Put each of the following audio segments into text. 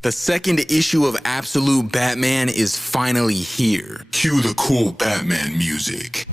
The second issue of Absolute Batman is finally here. Cue the cool Batman music.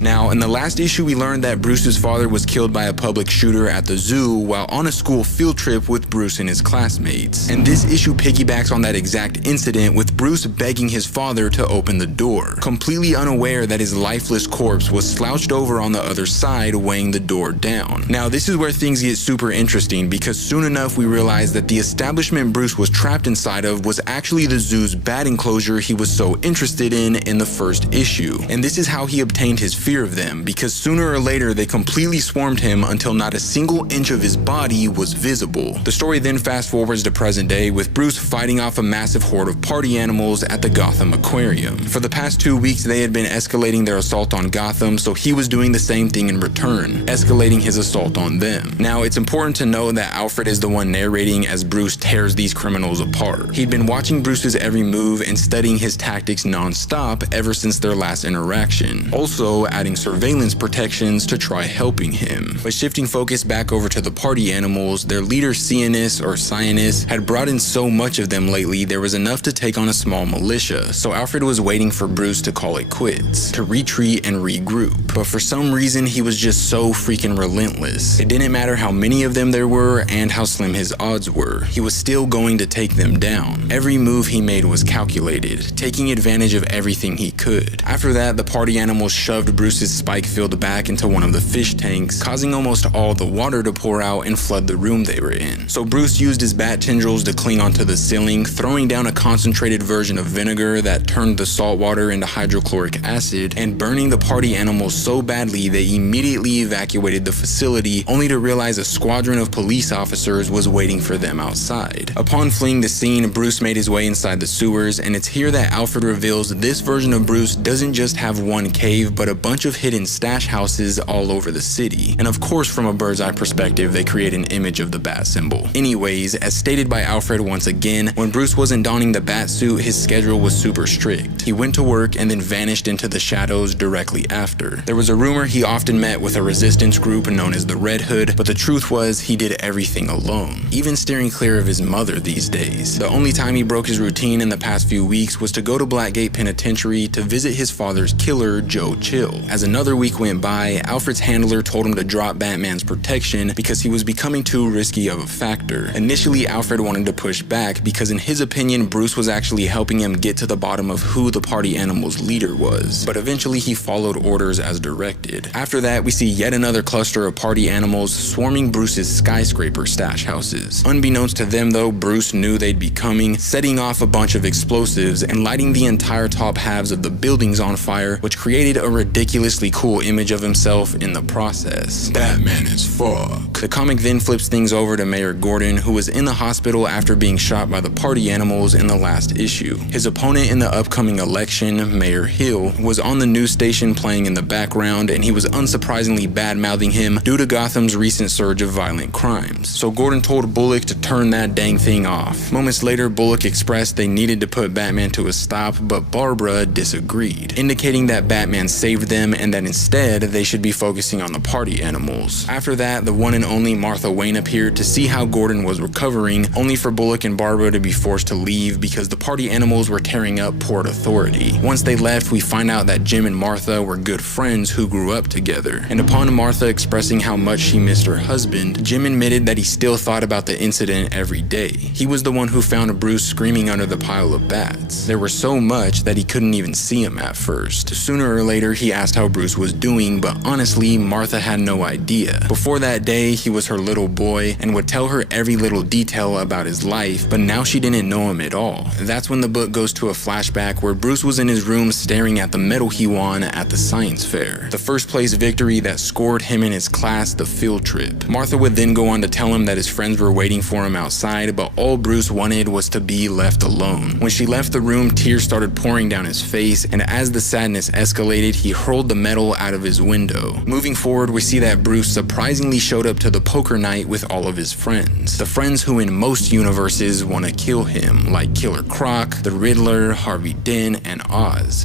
Now, in the last issue, we learned that Bruce's father was killed by a public shooter at the zoo while on a school field trip with Bruce and his classmates. And this issue piggybacks on that exact incident, with Bruce begging his father to open the door, completely unaware that his lifeless corpse was slouched over on the other side, weighing the door down. Now, this is where things get super interesting, because soon enough we realize that the establishment Bruce was trapped inside of was actually the zoo's bat enclosure he was so interested in the first issue. And this is how he obtained his fear of them, because sooner or later they completely swarmed him until not a single inch of his body was visible. The story then fast forwards to present day, with Bruce fighting off a massive horde of party animals at the Gotham Aquarium. For the past 2 weeks they had been escalating their assault on Gotham, so he was doing the same thing in return, escalating his assault on them. Now, it's important to know that Alfred is the one narrating as Bruce tears these criminals apart. He'd been watching Bruce's every move and studying his tactics non-stop ever since their last interaction, also adding surveillance protections to try helping him. But shifting focus back over to the party animals, their leader Cyanus had brought in so much of them lately there was enough to take on a small militia, so Alfred was waiting for Bruce to call it quits, to retreat and regroup. But for some reason he was just so freaking relentless. It didn't matter how many of them there were and how slim his odds were, he was still going to take them down. Every move he made was calculated, taking advantage of everything he could. After that, the party animals shoved Bruce's spike-filled back into one of the fish tanks, causing almost all the water to pour out and flood the room they were in. So Bruce used his bat tendrils to cling onto the ceiling, throwing down a concentrated version of vinegar that turned the salt water into hydrochloric acid, and burning the party animals so badly they immediately evacuated the facility, only to realize a squadron of police officers was waiting for them outside. Upon fleeing the scene, Bruce made his way inside the sewers, and it's here that Alfred reveals this version of Bruce doesn't just have one cave, but a bunch of hidden stash houses all over the city. And of course, from a bird's eye perspective, they create an image of the bat symbol. Anyways, as stated by Alfred once again, when Bruce wasn't donning the bat suit, his schedule was super strict. He went to work and then vanished into the shadows directly after. There was a rumor he often met with a resistance group known as the Red Hood, but the truth was he did everything alone, even steering clear of his mother these days. The only time he broke his routine in the past few weeks was to go to Blackgate Penitentiary to visit his father's killer, Joe Chill. As another week went by, Alfred's handler told him to drop Batman's protection because he was becoming too risky of a factor. Initially, Alfred wanted to push back because in his opinion, Bruce was actually helping him get to the bottom of who the party animals' leader was. But eventually he followed orders as directed. After that, we see yet another cluster of party animals swarming Bruce's Skyscraper stash houses. Unbeknownst to them though, Bruce knew they'd be coming, setting off a bunch of explosives and lighting the entire top halves of the buildings on fire, which created a ridiculously cool image of himself in the process. Batman is fuck. The comic then flips things over to Mayor Gordon, who was in the hospital after being shot by the party animals in the last issue. His opponent in the upcoming election, Mayor Hill, was on the news station playing in the background, and he was unsurprisingly bad-mouthing him due to Gotham's recent surge of violent crimes. So Gordon told Bullock to turn that dang thing off. Moments later, Bullock expressed they needed to put Batman to a stop, but Barbara disagreed, indicating that Batman saved them and that instead they should be focusing on the party animals. After that, the one and only Martha Wayne appeared to see how Gordon was recovering, only for Bullock and Barbara to be forced to leave because the party animals were tearing up Port Authority. Once they left, we find out that Jim and Martha were good friends who grew up together. And upon Martha expressing how much she missed her husband, Jim admitted that he still thought about the incident every day. He was the one who found Bruce screaming under the pile of bats. There were so much that he couldn't even see him at first. Sooner or later, he asked how Bruce was doing, but honestly, Martha had no idea. Before that day, he was her little boy and would tell her every little detail about his life, but now she didn't know him at all. That's when the book goes to a flashback where Bruce was in his room staring at the medal he won at the science fair, the first place victory that scored him and his class the field trip. Martha would then go on to tell him that his friends were waiting for him outside, but all Bruce wanted was to be left alone. When she left the room, tears started pouring down his face, and as the sadness escalated, he hurled the metal out of his window. Moving forward, we see that Bruce surprisingly showed up to the poker night with all of his friends. The friends who in most universes want to kill him, like Killer Croc, the Riddler, Harvey Dent, and Oz.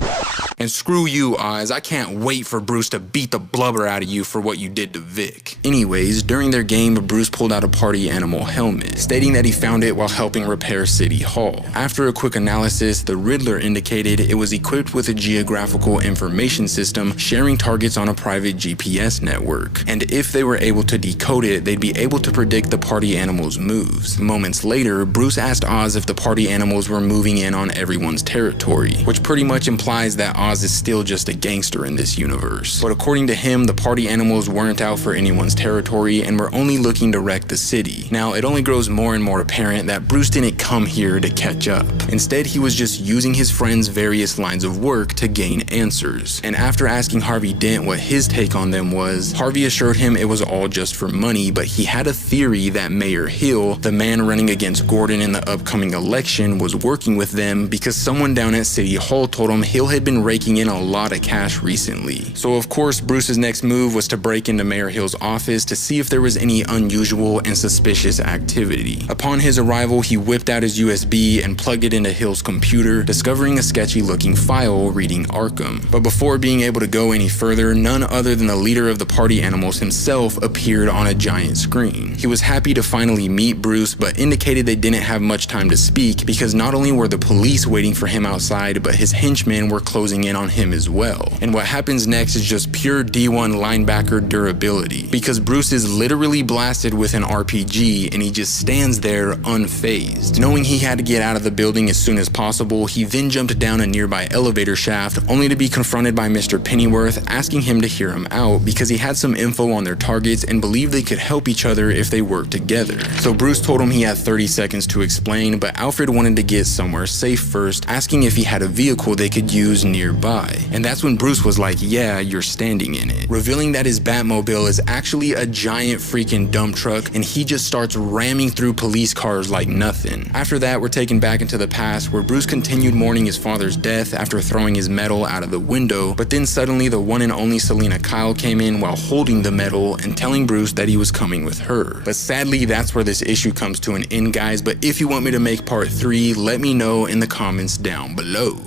And screw you, Oz, I can't wait for Bruce to beat the blubber out of you for what you did to Vic. Anyways, during their game, Bruce pulled out a party animal helmet, stating that he found it while helping repair City Hall. After a quick analysis, the Riddler indicated it was equipped with a geographical information system sharing targets on a private GPS network. And if they were able to decode it, they'd be able to predict the party animal's moves. Moments later, Bruce asked Oz if the party animals were moving in on everyone's territory, which pretty much implies that Oz is still just a gangster in this universe. But according to him, the party animals weren't out for anyone's territory and were only looking to wreck the city. Now, it only grows more and more apparent that Bruce didn't come here to catch up. Instead, he was just using his friends' various lines of work to gain answers. And after asking Harvey Dent what his take on them was, Harvey assured him it was all just for money, but he had a theory that Mayor Hill, the man running against Gordon in the upcoming election, was working with them because someone down at City Hall told him Hill had been raking in a lot of cash recently. So of course, Bruce's next move was to break into Mayor Hill's office to see if there was any unusual and suspicious activity. Upon his arrival, he whipped out his USB and plugged it into Hill's computer, discovering a sketchy looking file reading Arkham. But before being able to go any further, none other than the leader of the party animals himself appeared on a giant screen. He was happy to finally meet Bruce, but indicated they didn't have much time to speak because not only were the police waiting for him outside, but his henchmen were closing in on him as well. And what happens next is just pure D1 linebacker durability, because Bruce is literally blasted with an RPG and he just stands there unfazed. Knowing he had to get out of the building as soon as possible, he then jumped down a nearby elevator shaft, only to be confronted by Mr. Pennyworth asking him to hear him out because he had some info on their targets and believed they could help each other if they worked together. So Bruce told him he had 30 seconds to explain, but Alfred wanted to get somewhere safe first, asking if he had a vehicle they could use nearby. And that's when Bruce was like, yeah, you're standing in it, revealing that his Batmobile is actually a giant freaking dump truck, and he just starts ramming through police cars like nothing. After that, we're taken back into the past where Bruce continued mourning his father's death after throwing his medal out of the window, but then suddenly the one and only Selena Kyle came in while holding the medal and telling Bruce that he was coming with her. But sadly, that's where this issue comes to an end, guys, but if you want me to make part 3, let me know in the comments down below.